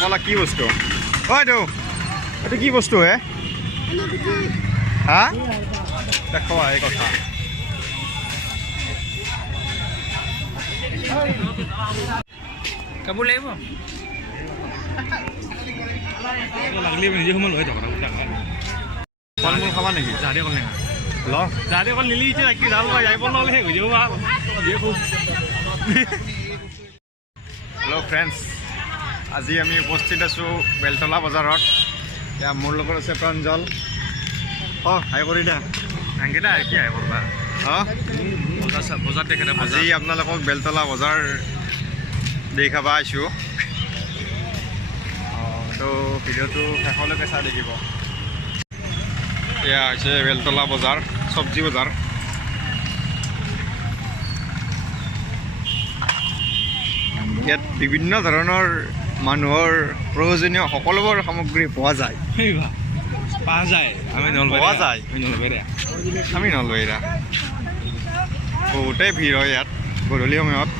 কলা কি বস্তু হয়তো এইটো কি বস্তু হে হা দেখো এই কথা কাপোৰ লাগিব লাগলি নিজে সময় লৈ থকা ফল মূল খাবা নেকি জাহাদী কল নেঙা ল জাহাদী কল নিলি এতিয়া কি জাল যাই নহ'লে শেষ হৈ যাব ভাল দিয়ে খুব হেল্ল' ফ্ৰেণ্ডছ আজি আমি উপস্থিত আছোঁ বেলতলা বজাৰত এতিয়া মোৰ লগত আছে প্ৰাঞ্জল হাই কৰি দে আংকেইটা কি আহে কৰবা বজাৰ তেখেতে আজি আপোনালোকক বেলতলা বজাৰ দেখাব আহিছোঁ তো ভিডিঅ'টো শেষলৈকে চাই দেখিব এয়া হৈছে বেলতলা বজাৰ চব্জি বজাৰ ইয়াত বিভিন্ন ধৰণৰ মানুহৰ প্ৰয়োজনীয় সকলোবোৰ সামগ্ৰী পোৱা যায় পোৱা যায় আমি পোৱা যায় আমি নলবাৰীৰা বহুতেই ভিৰ হয় ইয়াত গধূলি সময়ত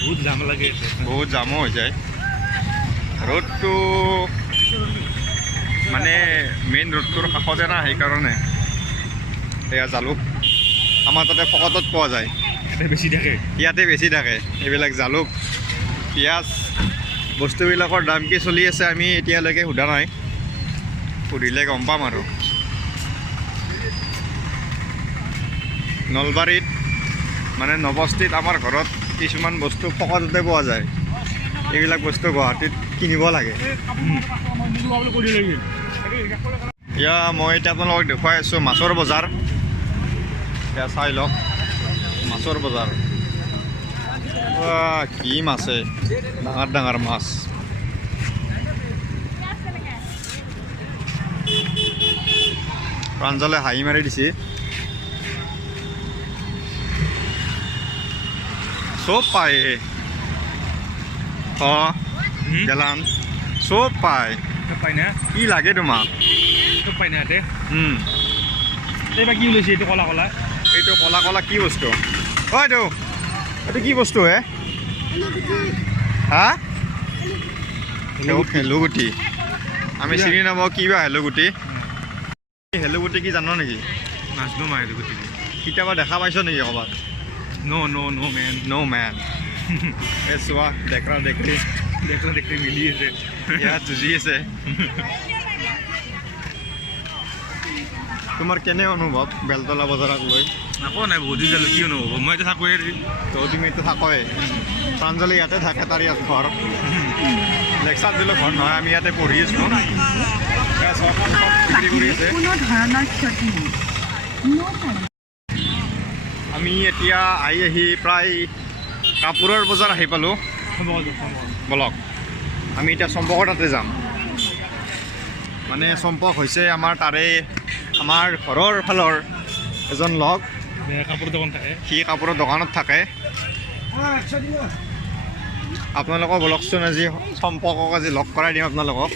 বহুত জাম লাগি আছে বহুত জামো হৈ যায় ৰ'দটো মানে মেইন ৰোডটোৰ কাষতে না সেইকাৰণে এয়া জালুক আমাৰ তাতে ফকতত পোৱা যায় ইয়াতে বেছি থাকে এইবিলাক জালুক পিঁয়াজ বস্তুবিলাকৰ দাম কি চলি আছে আমি এতিয়ালৈকে সোধা নাই সুধিলে গম পাম আৰু নলবাৰীত মানে নৱস্থিত আমাৰ ঘৰত কিছুমান বস্তু ফকততে পোৱা যায় এইবিলাক বস্তু গুৱাহাটীত কিনিব লাগে এতিয়া মই এতিয়া আপোনালোকক দেখুৱাই আছোঁ মাছৰ বজাৰ এতিয়া চাই লওক মাছৰ বজাৰ কি মাছে ডাঙৰ ডাঙৰ মাছ প্ৰাঞ্জলে হাঁহি মাৰি দিছে চব পায় গেলান চব পায় পাই না কি লাগে তোমাক চব পাই না ইয়াতে এইবাৰ কি ওলাইছে এইটো কলা কলা এইটো কলা কলা কি বস্তু হয়তো এইটো কি বস্তু হে হা হেলুগুটি আমি চিনি নাপাওঁ কি বা হেলুগুটি হেলুগুটি কি জানো নেকি নাজনো মা হেলুগুটি কেতিয়াবা দেখা পাইছ নেকি ক'ৰবাত নো মেন এই চোৱা ডেকৰা ডেকৰি দেখি মিলি আছে ইয়াত যুঁজি আছে তোমাৰ কেনে অনুভৱ বেলতলা বজাৰক লৈ আকৌ নাই বহুত দিন যালোঁ কি অনুভৱ মইতো থাকোঁৱে তো তুমিতো থাকোৱে প্ৰাঞ্জলি ইয়াতে থাকে তাৰ ইয়াত ঘৰ লেকচাৰ দিলোঁ ঘৰ নহয় আমি ইয়াতে পঢ়ি আছোঁ বিক্ৰী কৰি আছে আমি এতিয়া আহি প্ৰায় কাপোৰৰ বজাৰ আহি পালোঁ বলক আমি এতিয়া চম্পকৰ তাতে যাম মানে চম্পক হৈছে আমাৰ তাৰে আমাৰ ঘৰৰ ফালৰ এজন লগ কাপোৰৰ দোকান থাকে সি কাপোৰৰ দোকানত থাকে আপোনালোকক বলকচোন আজি চম্পকক আজি লগ কৰাই দিম আপোনালোকক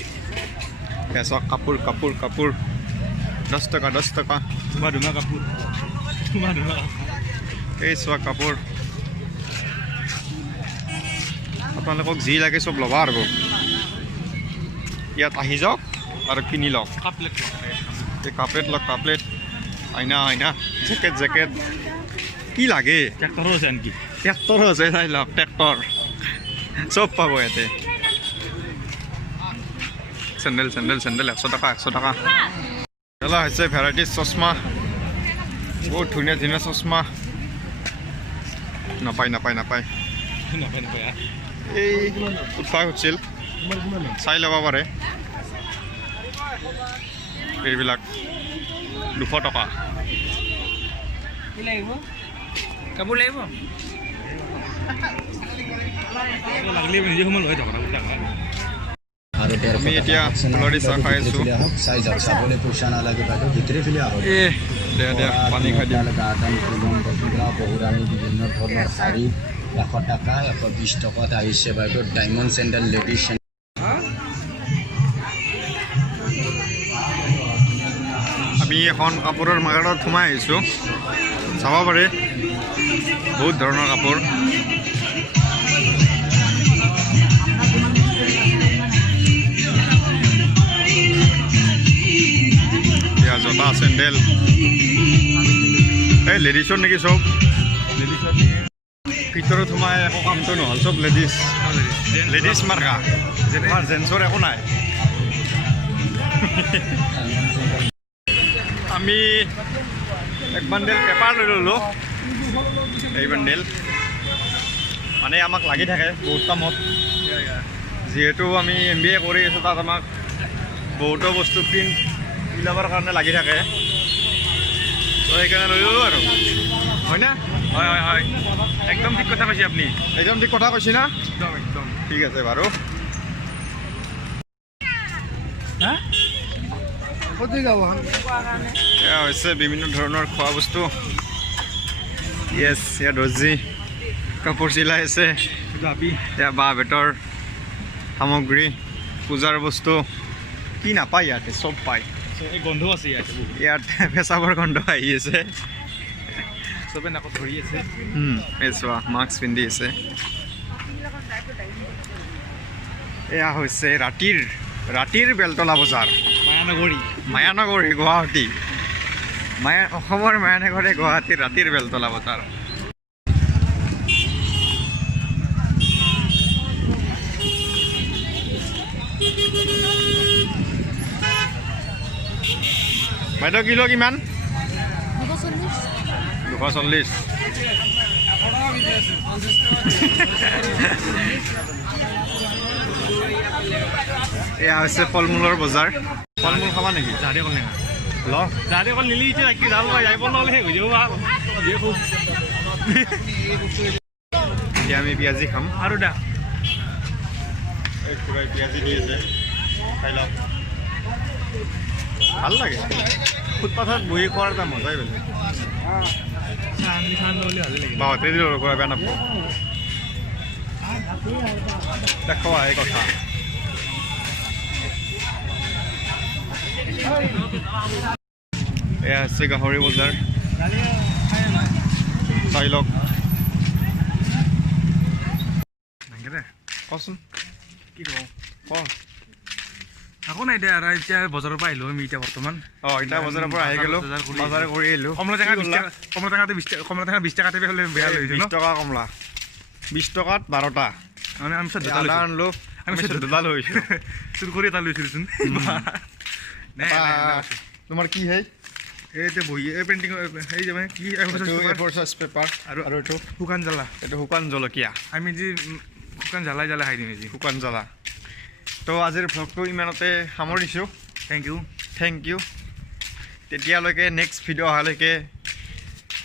চাওক কাপোৰ কাপোৰ কাপোৰ 10 টকা তোমাৰ ধুমা কাপোৰ এই চোৱা কাপোৰ আপোনালোকক যি লাগে চব ল'বা আৰু ইয়াত আহি যাওক আৰু কিনি লওক এই কাপলেট লওক কাপলেট আইনা জেকেট কি লাগে ট্ৰেক্টৰো আছে নেকি ট্ৰেক্টৰো আছে চাই লওক ট্ৰেক্টৰ চব পাব ইয়াতে চেণ্ডেল 100 টকা এলা হৈছে ভেৰাইটিজ চশমা বহুত ধুনীয়া ধুনীয়া চশমা নাপায় এই উৎসাহ হৈছিল চাই ল'ব পাৰে এইবিলাক 200 টকা কাপোৰ লাগিব লাগলি নিজে সময় লৈ থকা আমি এতিয়া ফুলৰি চাহ খাই আছোঁ পানী খাই দিম বিভিন্ন ধৰণৰ শাৰী 100 টকা 120 টকাত আহিছে বাইদেউ ডায়মণ্ড চেণ্ডেল লেডিজ আমি এখন কাপোৰৰ মাৰ্কেটত সোমাই আহিছোঁ চাব পাৰে বহুত ধৰণৰ কাপোৰ চেণ্ডেল এই লেডিছৰ নেকি চব ভিতৰত সোমাই একো কামটো নহ'ল চব লেডিছ মাৰ্কা আমাৰ জেন্টছৰ একো নাই আমি এক বান্ডেল পেপাৰ লৈ ল'লোঁ এই বান্ডেল মানে আমাক লাগি থাকে বহুত কামত যিহেতু আমি MBA কৰি আছোঁ তাত আমাক বহুতো বস্তু প্ৰিণ্ট মিলাবৰ কাৰণে লাগি থাকে তো সেইকাৰণে লৈ ল'লোঁ আৰু হয়নে হয় হয় হয় একদম ঠিক কথা কৈছে আপুনি একদম ঠিক কথা কৈছি না একদম একদম ঠিক আছে বাৰু এয়া হৈছে বিভিন্ন ধৰণৰ খোৱা বস্তু য়েছ ইয়াত দৰ্জী কাপোৰ চিলাই আছে এয়া বাঁহ বেতৰ সামগ্ৰী পূজাৰ বস্তু কি নাপায় ইয়াতে চব পায় এই গন্ধ আছে ইয়াতে ইয়াত পেচাবৰ গন্ধ আহি আছে চবে নাকত ধৰি আছে এই চোৱা মাস্ক পিন্ধি আছে এয়া হৈছে ৰাতিৰ বেলতলা বজাৰ মায়ানগৰী গুৱাহাটী অসমৰ মায়ানগৰী গুৱাহাটীৰ ৰাতিৰ বেলতলা বজাৰ বাইদেউ কিলো কিমান 240 এয়া হৈছে ফল মূলৰ বজাৰ ফল মূল খাবা নেকি জাহাদে ক'লে ল জাহাদে ক'লে নিলি এতিয়া কি জাল যাই নহ'লে শেষ হৈ যাব এতিয়া আমি পিঁয়াজি খাম আৰু দা পিঁয়াজি দি আছে খাই লওক ভাল লাগে ফুটপাথত বহি খোৱাৰ এটা মজাই বেলেগ নহ'লে ভালে লাগে বাহঁতে দিলোঁ বেয়া নাপাওঁ খোৱা এই কথা এয়া আছে গাহৰি বজাৰ চাই লওক কচোন কি কওঁ ক আকৌ নাই দে আৰু এতিয়া বজাৰৰ পৰা আহিলোঁ আমি এতিয়া বৰ্তমান এতিয়া বজাৰৰ পৰা আহি গ'লোঁ বজাৰ কৰি আহিলোঁ কমলা টেঙা 20 টকাতে হ'লে বেয়া লৈ 20 টকা কমলা 20 টকাত 12টা মানে আমি চব আদা আনলোঁ আমি 14টা লৈছোঁ চুৰ কৰি এটা লৈছিলোঁচোন তোমাৰ কি হে এইটো বহি এই পেইণ্টিং এই যে মানে কি পেপাৰ আৰু এইটো শুকান জ্বালা এইটো শুকান জলকীয়া আমি যি শুকান জ্বালাই খাই দিম যি শুকান জ্বালা তো আজিৰ ভ্লগটো ইমানতে সামৰিছোঁ থেংক ইউ তেতিয়ালৈকে নেক্সট ভিডিঅ' অহালৈকে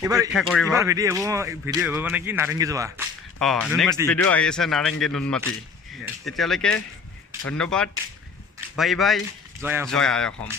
অপেক্ষা কৰিব ভিডিঅ' হ'ব মানে কি নাৰেংগী যোৱা নেক্সট ভিডিঅ' আহি আছে নাৰেংগী নুনমাটি তেতিয়ালৈকে ধন্যবাদ বাই বাই জয় আই অসম